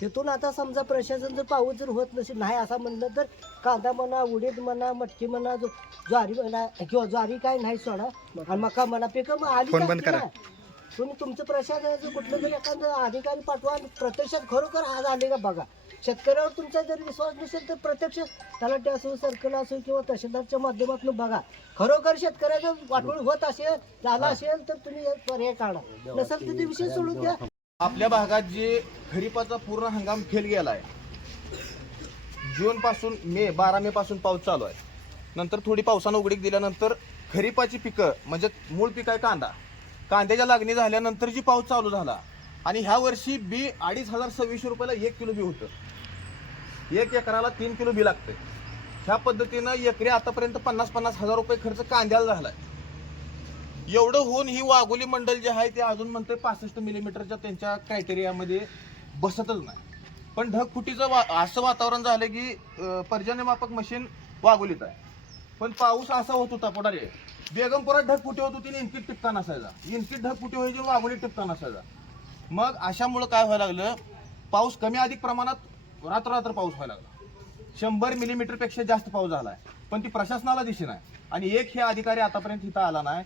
तिथून आता समजा प्रशासन जर पाऊस जर होत नसेल नाही असं म्हणलं तर कांदा म्हणा उडीद म्हणा मटकी म्हणा जो- ज्वारी म्हणा किंवा ज्वारी काय नाही सोडा. आणि मका म्हणा पिकं मग आली फोन बंद करा. तुम्ही तुमचं प्रशासनाचं कुठलं तरी एखादं अधिकारी पाठवा आणि प्रत्यक्षात खरोखर आज आले का बघा. शेतकऱ्यावर तुमचा जर विश्वास नसेल तर प्रत्यक्ष तलाठी असो सर्कल असो किंवा तहसीलदारच्या माध्यमातून बघा. खरोखर शेतकऱ्याचं वाटोळ होत असेल झालं असेल तर तुम्ही पर्याय काढा. नसेल तर ते विषय सोडून द्या. आपल्या भागात जे खरीपाचा पूर्ण हंगाम फेल गेला आहे जूनपासून मे बारा मे पासून पाऊस चालू आहे. नंतर थोडी पावसानं उघडीक दिल्यानंतर खरीपाची पिकं म्हणजे मूळ पीक आहे कांदा. कांद्याच्या लागणी झाल्यानंतर जी पाऊस चालू झाला आणि ह्या वर्षी बी अडीच हजार सव्वीसशे रुपयाला एक किलो बी होतं. एक एकराला तीन किलो बी लागतं ह्या पद्धतीनं एकरी आतापर्यंत पन्नास पन्नास हजार रुपये खर्च कांद्याला झाला आहे एवढं होऊन ही वाघोली मंडल जे आहे ते अजून म्हणते पासष्ट मिलीमीटरच्या त्यांच्या क्रायटेरियामध्ये बसतच नाही. पण ढगफुटीचं वा असं वातावरण झालं की पर्जन्यमापक मशीन वाघोलीत आहे. पण पाऊस असा होत होता पुढारे. बेगमपुरात ढगफुटी होत होती आणि इनकीट टिपका नसायचा. इनकीट ढगफुटी व्हायची वाघोली वाघोलीत टिपका नसायचा. मग अशामुळं काय व्हायला लागलं? पाऊस कमी अधिक प्रमाणात रात्र पाऊस व्हायला लागला. शंभर मिलीमीटरपेक्षा जास्त पाऊस झाला आहे पण ती प्रशासनाला दिसे नाही. आणि एक हे अधिकारी आतापर्यंत इथं आला नाही.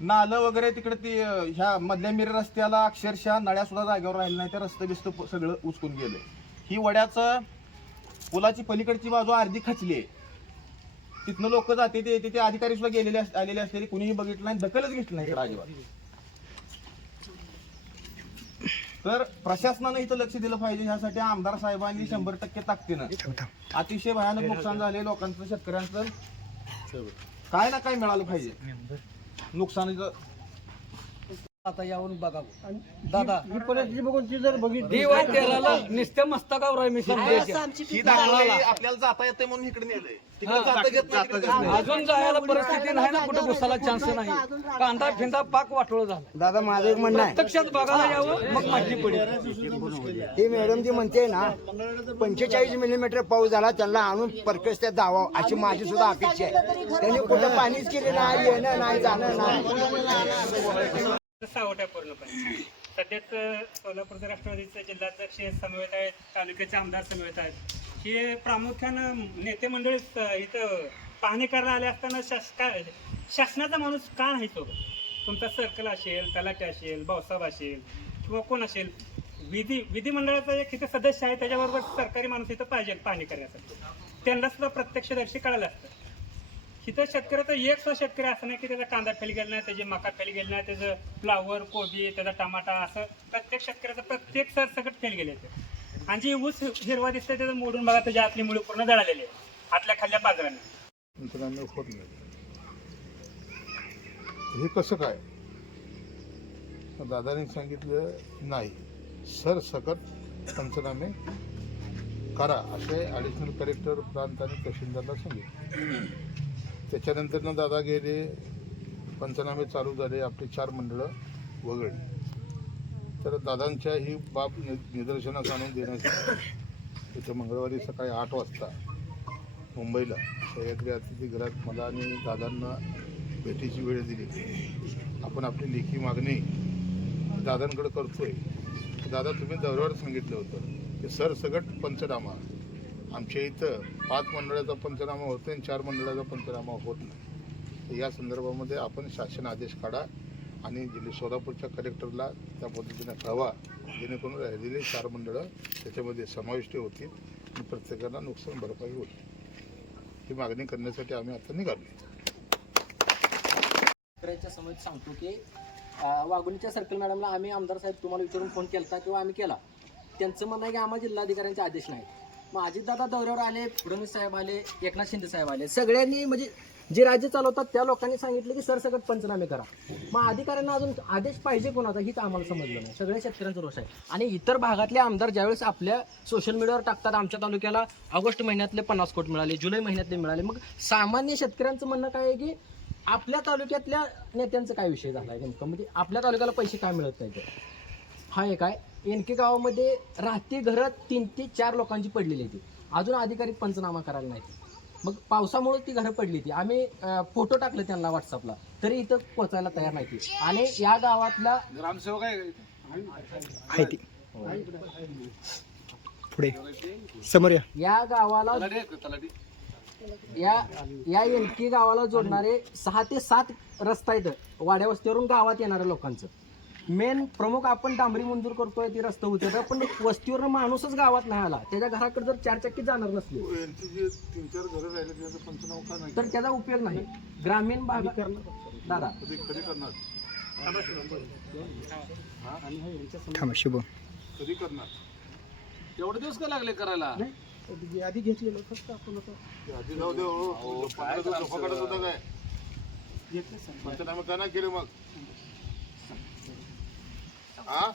नालं वगैरे तिकडे ती अं, ह्या मधल्या मिर रस्त्याला अक्षरशः नळ्या सुद्धा जागेवर राहिल्या नाही त्या रस्ते बिस्त सगळं उचकून गेले. ही वड्याचं पुलाची पलीकडची बाजू अर्धी खचली आहे. तिथनं लोक जाते ते तिथे अधिकारी सुद्धा गेलेले अस- आलेले असलेले कुणीही बघितलं नाही दखलच घेतली नाही इकडे अजिबात. तर प्रशासनानं इथं लक्ष दिलं पाहिजे ह्यासाठी आमदार साहेबांनी शंभर टक्के ताकदीनं अतिशय भयानक नुकसान झाले लोकांचं शेतकऱ्यांचं. काय ना काय मिळालं पाहिजे. नुकसानीचं आता यावरून बघावं. दादा. ही परिस्थिती बघून ती जर बघितली वाय तेराला नुसत्या मस्तकावर आहे ही पीक दाखले आपल्याला जाता येते म्हणून इकडे नेलंय. तिकडे जाता येत नाही, तिकडे जाता येत नाही. अजून जायला परिस्थिती नाही ना कुठे घुसायला चान्स नाही. कांदा फिंदा पाक वाटोळ झाला. दादा माझं एक म्हणणं आहे. प्रत्यक्षात बघायला यावं मग माहिती पडेल ही मॅडम जी म्हणते ना पंचेचाळीस मिलीमीटर पाऊस झाला त्यांना आणून परकस त्या जावं अशी माझी सुद्धा अपेक्षा आहे. त्यांनी कुठं पाणीच केले नाही येणं नाही जाणं नाही. सावट पूर्णपणे सध्याच सोलापूरचं राष्ट्रवादीचे जिल्हाध्यक्ष समवेत आहेत तालुक्याचे आमदार समवेत आहेत. हे प्रामुख्यानं नेते मंडळी इथं पाहणी करायला आले असताना शासका शासनाचा माणूस का नाही सोबत तुमचा सर्कल असेल तलाठी असेल भाऊसाहेब असेल किंवा कोण असेल विधी विधिमंडळाचा एक इथं सदस्य आहे त्याच्याबरोबर सरकारी माणूस इथं पाहिजे पाहणी करण्यासाठी. त्यांना सुद्धा प्रत्यक्षदर्शी कळालं असतं. इथं शेतकऱ्याचा एक सुद्धा शेतकरी असं नाही की त्याचा कांदा फेल गेला नाही त्याची मका फेल गेली नाही त्याचं फ्लावर कोबी त्याचा टमाटा असं प्रत्येक शेतकऱ्याचं प्रत्येक सर सगळं फेल गेले आणि जी ऊस हिरवा दिसतंय त्याचं मोडून बघा त्याच्या आतली मुळे पूर्ण दळालेली आहे. आतल्या खाल्ल्या बाजाराने पंचनामे होत नाही. हे कसं काय? तर दादाने सांगितलं नाही. सर सकट पंचनामे करा असे ॲडिशनल कलेक्टर प्रांत आणि तहसीलदारला सांगितले. त्याच्यानंतरनं दादा गेले पंचनामे चालू झाले आपली चार मंडळं वगळली. तर दादांच्या ही बाब नि- निदर्शनास आणून देण्यासाठी तिथं मंगळवारी सकाळी आठ वाजता मुंबईला सह्याद्री अतिथीगृहात मला आणि दादांना भेटीची वेळ दिली. आपण आपली लेखी मागणी दादांकडे करतोय. दादा तुम्ही दौऱ्यावर सांगितलं होतं. की सरसगट पंचनामा. आमच्या इथं पाच मंडळाचा पंचनामा होतो आणि चार मंडळाचा पंचनामा होत नाही. तर या संदर्भामध्ये आपण शासन आदेश काढा आणि जिल्हे सोलापूरच्या कलेक्टरला त्या पद्धतीने कळवा जेणेकरून राहिलेले चार मंडळं त्याच्यामध्ये समाविष्ट होतील आणि प्रत्येकाला नुकसान भरपाई होईल. ही मागणी करण्यासाठी आम्ही आता निघालो शेतकऱ्याच्या समोर सांगतो की वाघुणीच्या वाघोलीच्या सर्कल मॅडमला आम्ही आमदार साहेब तुम्हाला विचारून फोन केला किंवा आम्ही केला. त्यांचं म्हणणं आहे की आम्हाला जिल्हाधिकाऱ्यांचे आदेश नाही मग अजितदादा दौऱ्यावर आले फडणवीस साहेब आले एकनाथ शिंदे साहेब आले. सगळ्यांनी म्हणजे जे राज्य चालवतात त्या लोकांनी सांगितलं की सरसकट पंचनामे करा. मग अधिकाऱ्यांना अजून आदेश पाहिजे कोणाचा हीच आम्हाला समजलं नाही. सगळ्या शेतकऱ्यांचा रोष आहे. आणि इतर भागातले आमदार ज्यावेळेस आपल्या सोशल मीडियावर टाकतात आमच्या तालुक्याला ऑगस्ट महिन्यातले पन्नास कोट मिळाले जुलै महिन्यातले मिळाले. मग सामान्य शेतकऱ्यांचं म्हणणं काय आहे की आपल्या तालुक्यातल्या नेत्यांचं काय विषय झाला आहे नेमकं? म्हणजे आपल्या तालुक्याला पैसे काय मिळत नाही ते हा एक आहे. एनके गावामध्ये राहती घरात तीन ते चार लोकांची पडलेली आहे ती अजून अधिकारी पंचनामा करायला नाही मग पावसामुळे ती घरं पडली ती आम्ही फोटो टाकले त्यांना व्हॉट्सअपला तरी इथं पोचायला तयार नाही ती आणि या गावातला आहे ती पुढे. समोर या. या गावाला या या एलकी गावाला जोडणारे सहा ते सात रस्ता आहेत. वाड्या वस्तीवरून गावात येणाऱ्या लोकांचं. मेन प्रमुख आपण डांबरी मंजूर करतोय ती रस्ते होते तर पण वस्तीवरून माणूसच गावात नाही आला. त्याच्या घराकडे जर चार चक्की जाणार नसली नाही? तर त्याचा उपयोग नाही. ग्रामीण भाग दादा. कधी कधी करणार? थांबा शुभ कधी करणार? एवढे दिवस का लागले करायला? आधी घेतलेलं फक्त आपण आधी जाऊ दे हो. पंचनामे का नाही केले मग? हा?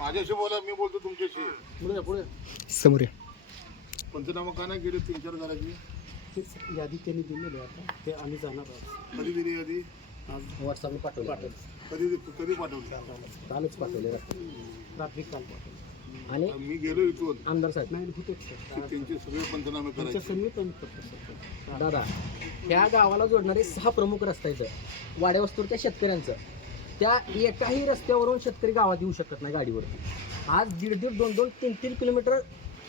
माझ्याशी बोला मी बोलतो तुमच्याशी. पुढे पुढे. समोर या. पंचनामा का नाही केले? तीन चार घराची? तेच यादी त्यांनी दिलेली आता. ते आम्ही जाणार आहोत. कधी दिली यादी? व्हॉट्सअपला पाठवलं. कधी कधी पाठवली? कालच पाठवले रात्री. काल पाठवलं. आणि मी गेलो इथून. आमदार साहेब. नाही की त्यांचे सगळे पंचनामे त्यांच्या करायचे करतो सर दादा ह्या गावाला जोडणारे सहा प्रमुख रस्ते आहेत वाड्या वस्तूरच्या शेतकऱ्यांचं. त्या एकाही रस्त्यावरून शेतकरी गावात येऊ शकत नाही गाडीवरती. आज दीड दीड दोन दोन तीन तीन किलोमीटर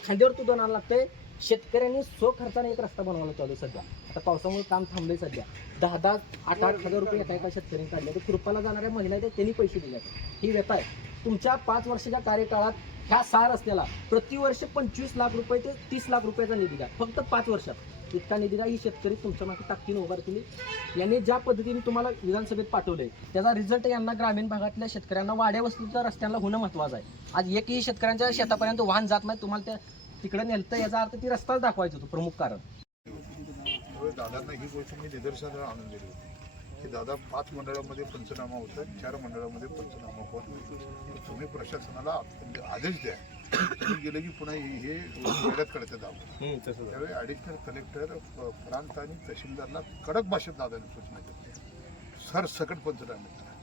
खांद्यावर तू आणायला लागतंय. शेतकऱ्यांनी स्व खर्चाने एक रस्ता बनवायला चालू आहे सध्या. आता पावसामुळे काम थांबलंय सध्या. दहा दहा आठ आठ हजार रुपये एका एका शेतकऱ्यांनी काढले तर कृपाला जाणाऱ्या महिला आहेत त्यांनी पैसे दिले ही व्यथा आहे. तुमच्या पाच वर्षाच्या कार्यकाळात ह्या सहा रस्त्याला प्रतिवर्ष पंचवीस लाख रुपये ते तीस लाख रुपयाचा निधी द्या. फक्त पाच वर्षात. इतका निधी ही शेतकरी तुमच्या मागे ताकदीने उभार केली यांनी ज्या पद्धतीने तुम्हाला विधानसभेत पाठवले त्याचा रिझल्ट यांना ग्रामीण भागातल्या शेतकऱ्यांना वाड्या वस्तूच्या रस्त्यांना होणं महत्वाचं आहे. आज एकही शेतकऱ्यांच्या शेतापर्यंत वाहन जात नाही तुम्हाला त्या तिकडे नेलतं याचा अर्थ ती रस्ताच दाखवायचं होतं प्रमुख कारण. दादांना ही गोष्ट मी निदर्शनाला आणून दिली होती. की दादा पाच मंडळामध्ये पंचनामा होतं चार मंडळामध्ये पंचनामा होत तुम्ही प्रशासनाला आदेश द्या. गेले की पुन्हा हे वेळात कडते दाबा त्यावेळी ॲडिशनल कलेक्टर प्रांत आणि तहसीलदारला कडक भाषेत दादाने सूचना केली. सर सकट पंचनामे करा.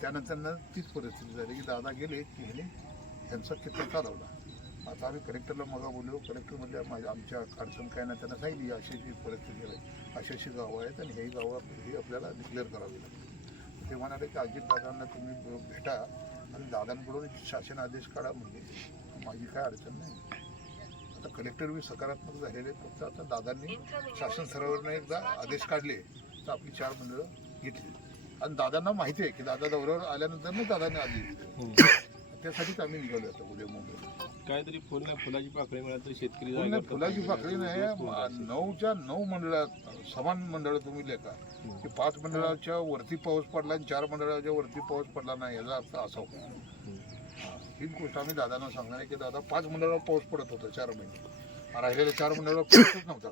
त्यानंतर तीच परिस्थिती झाली की दादा गेले की ह्याने त्यांचा किती चालवला. आता आम्ही कलेक्टरला मगा बोललो कलेक्टर म्हणजे माझ्या आमच्या अडचण काय नाही त्यांना सांगितली अशी अशी परिस्थिती आहे. अशी अशी गावं आहेत आणि हे गावं हे आपल्याला डिक्लेअर करावी लागतील ते म्हणाले की अजितदादांना तुम्ही भेटा. आणि दादांकडून शासन आदेश काढा म्हणजे माझी काय अडचण नाही. आता कलेक्टर बी सकारात्मक झालेले. फक्त आता दादांनी शासन स्तरावरनं एकदा आदेश काढले तर आपली चार मंडळं घेतली. आणि दादांना माहिती आहे की दादा दौऱ्यावर आल्यानंतर ना दादाने आधी त्यासाठीच आम्ही निघालो आता उद्या मुंबईला. काहीतरी फुल फुलाची पाकळी मिळाली तर शेतकरी फुलाची पाकळी नाही म- नऊच्या नऊ मंडळात समान मंडळ तुम्ही लेखा. की पाच मंडळाच्या वरती पाऊस पडला आणि चार मंडळाच्या वरती पाऊस पडला नाही याचा अर्थ असा होता. हा, हीच गोष्ट आम्ही दादांना सांगणार आहे की दादा पाच मंडळावर पाऊस पडत होता चार महिने. राहिलेल्या चार मंडळावर पाऊसच नव्हता.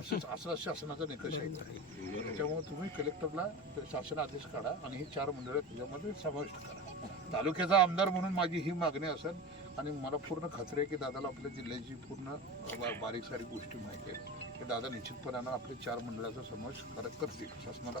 असंच असं शासनाचा निकष आहे. त्याच्यामुळे तुम्ही कलेक्टरला ते शासन आदेश काढा आणि ही चार मंडळं त्याच्यामध्ये समाविष्ट करा. तालुक्याचा आमदार म्हणून माझी ही मागणी असेल आणि मला पूर्ण खात्री आहे की दादाला आपल्या जिल्ह्याची पूर्ण बारीक सारीक गोष्टी माहिती आहे की दादा निश्चितपणानं आपल्या चार मंडळाचा समावेश करत करतील शासनाला